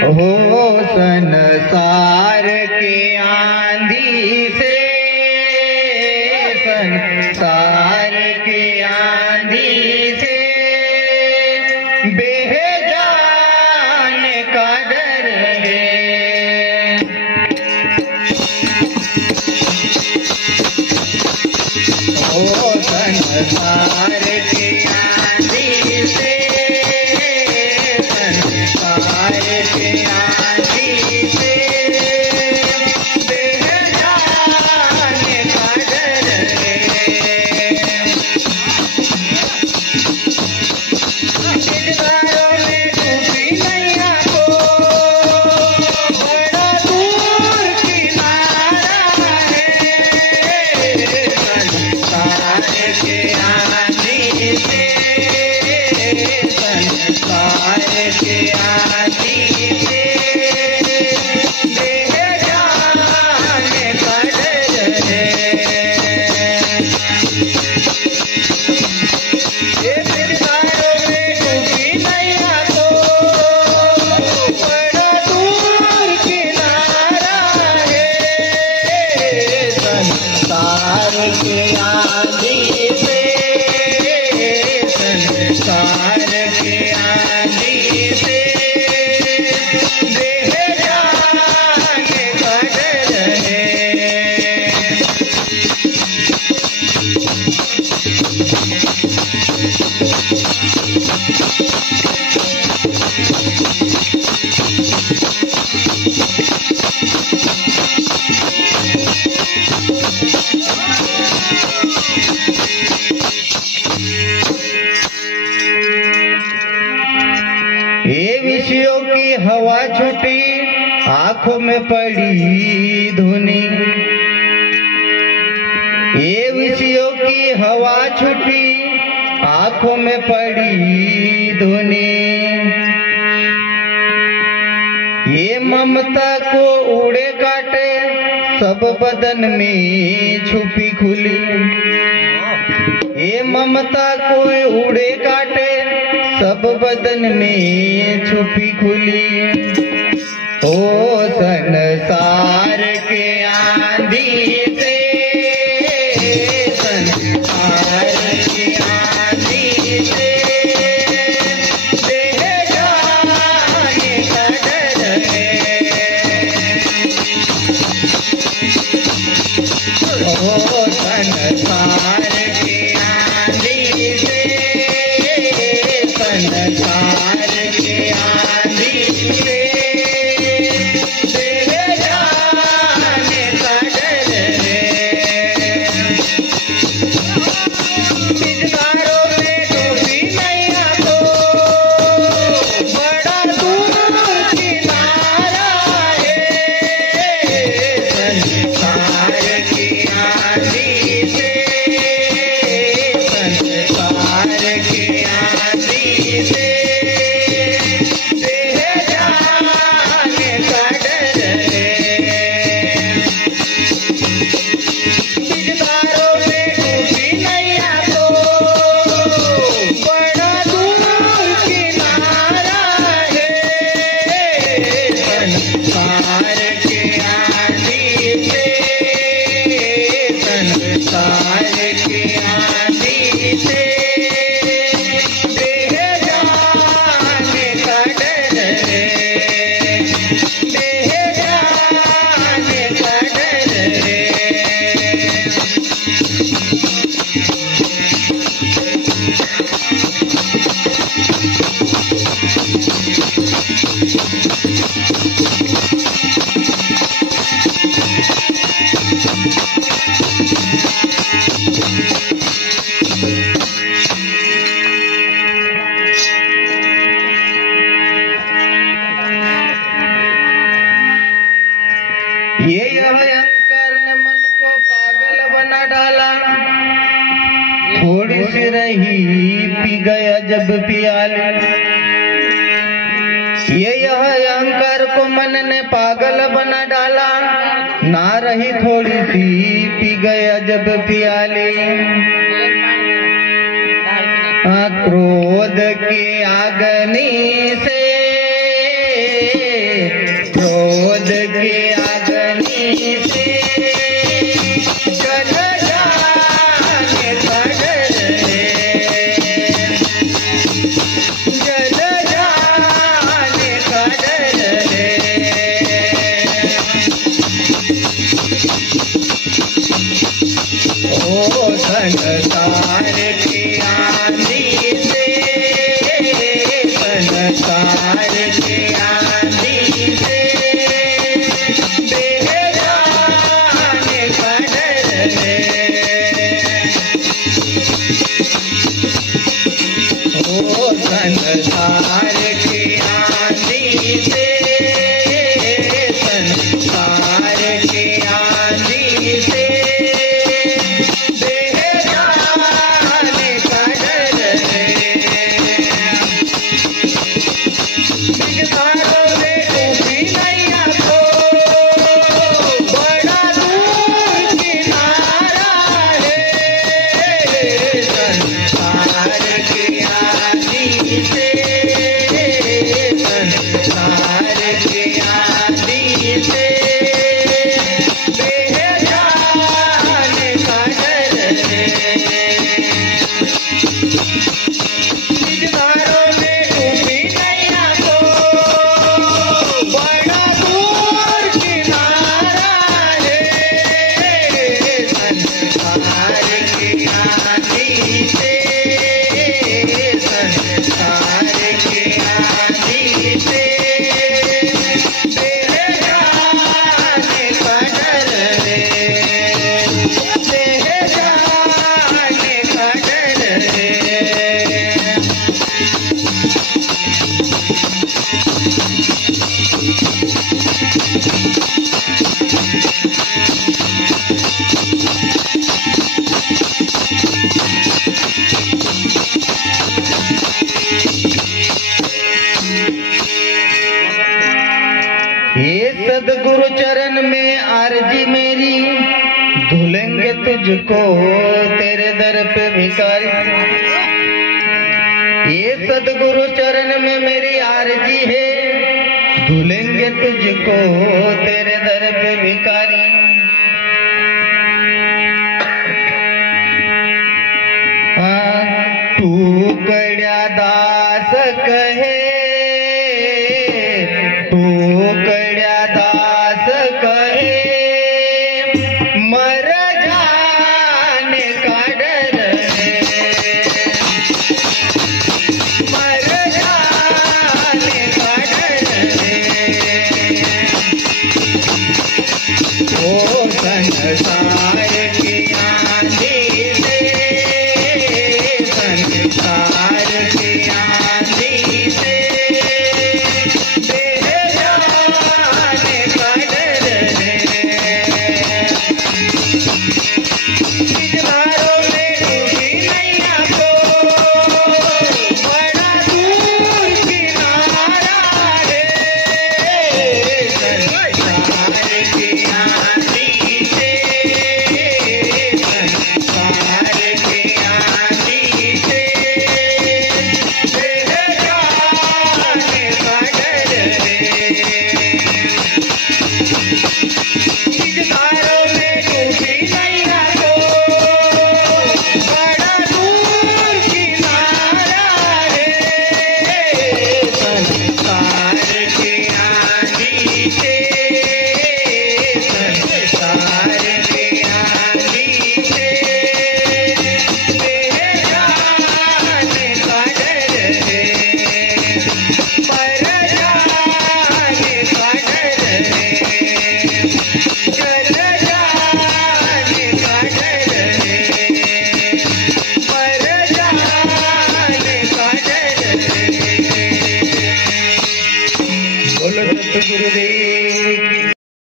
हो संसार के आंधी से, संसार के आंधी से बेजान का डर है। हो संसार के आंधी से, संसार के आंधी से बेजान का डर है। दिलदारों में डूबी नैया को बड़ा दूर किनारा है। संसार के आंधी से, संसार के आंधी से बेजान का डर है। ये दिलदारों में डूबी नैया को बड़ा दूर किनारा है। संसार के आंधी से, संसार के आंधी से बेजान का डर है। ये विषयों की हवा छूटी, आंखों में पड़ी धुनी। ये विषयों की हवा छूटी, आंखों में पड़ी धुनी। ये ममता को उड़े काटे, सब बदन में छुपी खुली। ये ममता को उड़े काटे, सब बदन में छुपी खुली। ओ संसार के आंधी से, संसार के आंधी से बेजान का डर है। ओ संसार के आंधी से, संसार के आंधी से बेजान का डर है। दिलदारों में डूबी नैया को बड़ा दूर किनारा है। संसार की आंधी से, संसार की आंधी से बेजान का डर है। दिलदारों में डूबी नैया को बड़ा दूर किनारा है। संसार के आंधी से, संसार के आंधी से बेजान का डर है। बेजान का डर है। ये अहंकार ने मन को पागल बना डाला, थोड़ी सी रही पी गया जब पियाली। ये अहंकार को मन ने पागल बना डाला, ना रही थोड़ी सी पी गया जब पियाली। क्रोध की अग्नि से संसार के आंधी से बह जाने का डर है। ओ संसार के आंधी से, संसार के आंधी से बह जाने का डर है। दिगंबरों में डूबी नैया को बड़ा दूर किनारा है। संसार के आंधी से, संसार के आंधी से बह जाने का डर है। दिगंबरों में डूबी नैया को बड़ा दूर किनारा है। संसार के आंधी से, संसार के आंधी से बह जाने का डर है। बह जाने का डर है। ये सदगुरु चरण में आरजी मेरी, धुलेंगे तुझको तेरे दर पे भिखारी। ये सदगुरु चरण में मेरी आरजी है, धुलेंगे तुझको तेरे दर पे भिखारी। तू कड्या दास कहे, तू